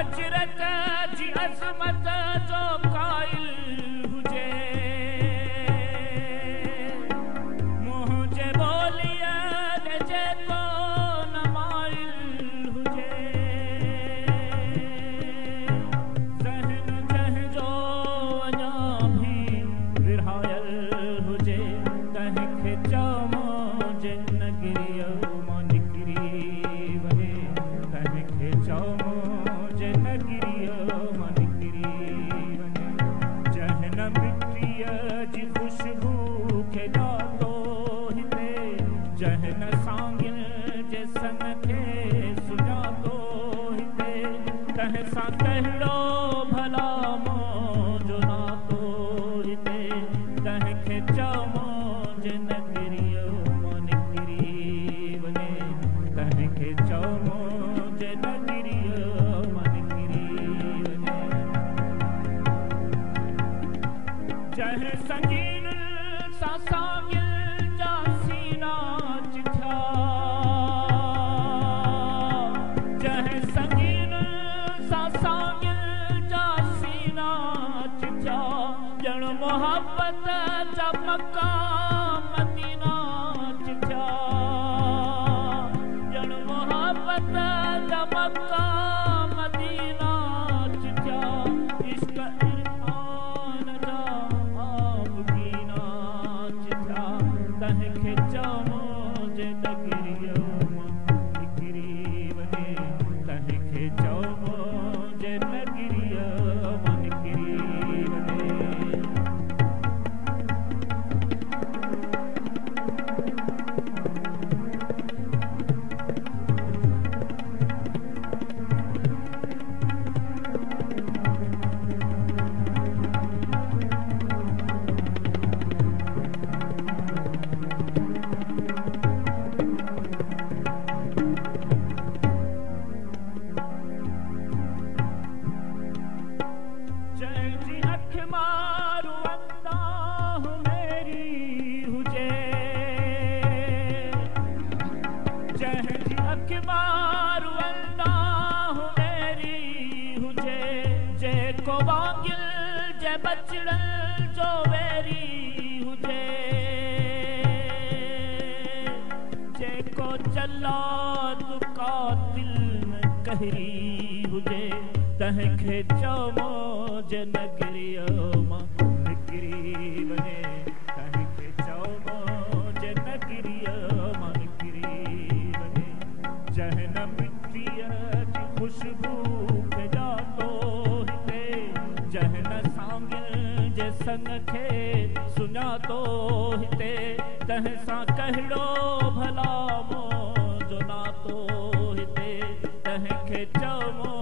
अजरत जी अज़मत जो क़ाइल हुजे मुंहिंजे ॿोलीअ ते जेको न माइल हुजे ज़हन जंहिंजो अञा बि विरहायल हुजे तंहिंखे चवमो जे नगरीअ मां निकिरी वञे तंहिंखे चवमो जे नगरीअ मां निकिरी वञे जंहिं न मिटीअ जी ख़ुशबू खे ॾाढो हिते जंहिं न सांगिन जे सन खे सुञातो हिते कंहिं सां कहिड़ो भला मुंहिंजो नातो हिते तंहिंखे चवमो जे नगरीअ मां निकिरी वञे तंहिंखे चवमो जे नगरीअ मां निकिरी वञे जंहिं संगीन सां सांगिल जा सीना चिठा जंहिं संगीन सां सांगिल जा सीना चिठा ॼण मोहब्बत जा मक्का मदीना चिठा ॼण मोहब्बत जा मक्का मदीना चिठा इश्क इरफान जा आबगीना चिठा तंहिंखे चवमो जे नगरीअ मां निकिरी वञे तंहिंखे चवमो जे नगरीअ मां निकिरी वञे जंहिंजी अख मारू अंदाह मेरी हुजे जंहिंजी अख मारू अंदाह मेरी हुजे जेको वांगिल जे बचड़न जो वेरी हुजे जेको जल्लाद कातिल न कहरी हुजे तंहिंखे चवमो जे नगरीअ मां निकिरी वञे तंहिंखे चवमो जे नगरीअ मां निकिरी वञे जंहिं न मिटीअ जी ख़ुशबू खे ॼातो हिते जंहिं न सांगिल जे सन खे सुञातो हिते तंहिं सां कहिड़ो भला मुंहिंजो नातो हिते तंहिंखे चवमो